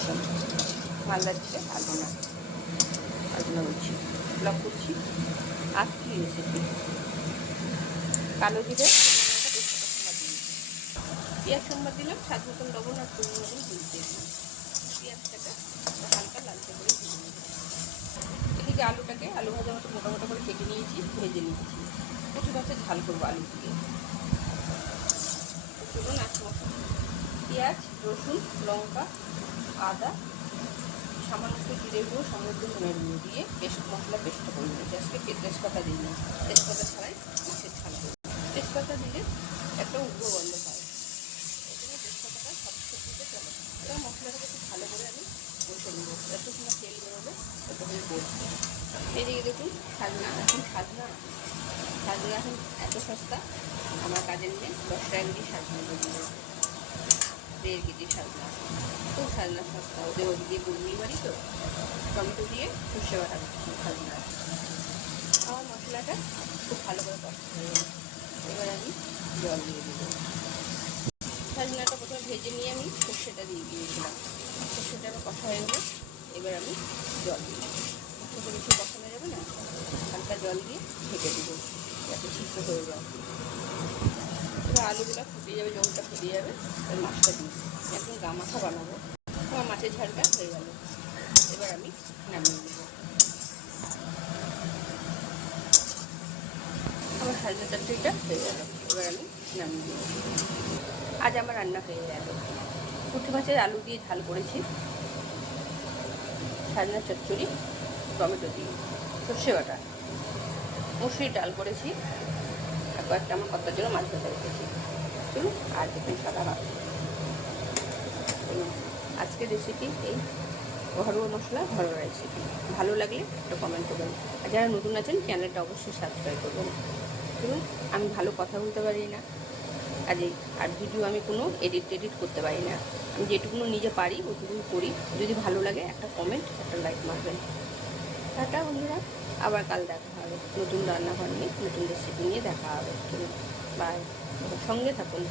রকম মালদা ছেলে আলপনা বলছি ব্লগ করছি। আর কি রেসিপি, কালো জিরে পেঁয়াজ সোমবার দিলাম, স্বাদ মতন লবণ আর পরিমাণ মতন হলুদ দিয়ে দিলাম। পেঁয়াজটাকে হালকা লালচে করে ভেজে নিয়েছি। এদিকে আলু ভাজার মতো মোটা মোটা করে কেটে নিয়েছি, ভেজে নিয়েছি। কচু গাছের ঝাল করবো আলু দিয়ে। চলুন পেঁয়াজ, রসুন, লঙ্কা, আদা, সামান্য একটু জিরে গুঁড়ো, সামান্য একটু ধনের গুঁড়ো দিয়ে মশলা পেস্টটা করে নিয়েছি। আজকে তেজপাতা দিই না, তেজপাতা ছাড়াই মাছের ঝাল করবো। তেজপাতা দিলে একটা উগ্র গন্ধ হয়, ওই জন্য তেজপাতাটা সব সবজিতে চলে। এবার মশলাটাকে খুব ভালো করে আমি কষে নেবো, যত সময় তেল বেরোবে ততক্ষণ বসবে। এদিকে দেখুন সাজনা এখন এত সস্তা, আমার কাজের মেয়ে 10 টাকা কেজি সাজনা দিয়ে 1.5 কেজি সাজনা, খুব সাজনা সস্তা। ওদের দিয়ে গুড়ি বাড়ি তো, টমেটো দিয়ে সর্ষে বাটা দিচ্ছি সাজনা। আমার মশলাটা খুব ভালো করে কষা হয়ে গেল, এবার আমি জল দিয়ে দেবো। সাজনাটা প্রথমে ভেজে নিয়ে আমি সর্ষেটা দিয়ে দিয়েছিলাম, সর্ষেটা আবার কষা হয়ে গেলো। এবার আমি জল দিই, সর্ষেটা বেশি কষানো যাবে না, হালকা জল দিয়ে ঢেকে দেবো যাতে সিদ্ধ হয়ে যায়। এবার আলুগুলো ফুটে যাবে, জলটা ফুটে যাবে, এবার মাছটা দিই। একদম গা মাখা বানাবো। আমার মাছের ঝালটা হয়ে গেল, এবার আমি নামিয়ে দেবো। আমার সাজনা চচ্চড়িটা হয়ে গেল, এবার আমি নামিয়ে দেবো। আজ আমার রান্না হয়ে গেল, পুঁটি মাছের আলু দিয়ে ঝাল করেছি, সাজনা চচ্চড়ি টমেটো দিয়ে, সর্ষে বাটা, মসুরির ডাল করেছি, আর কয়েকটা আমার কর্তার জন্য মাছ ভাজা রেখেছি। চলুন আর দেখুন সাদা ভাত। আজকের রেসিপি এই ঘরোয়া মশলা, ঘরোয়া রেসিপি। ভালো লাগলে একটা কমেন্ট করবেন, আর যারা নতুন আছেন চ্যানেলটা অবশ্যই সাবস্ক্রাইব করবেন। চলুন, আমি ভালো কথা বলতে পারি না কাজেই, আর ভিডিও আমি কোনো এডিট করতে পারি না, আমি যেটুকুনো নিজে পারি ওইটুকুই করি। যদি ভালো লাগে একটা কমেন্ট, একটা লাইক মারবেন। টাটা বন্ধুরা, আবার কাল দেখা হবে নতুন রান্নাঘর নিয়ে, নতুন রেসিপি নিয়ে দেখা হবে। চলুন বাই, সঙ্গে থাকুন।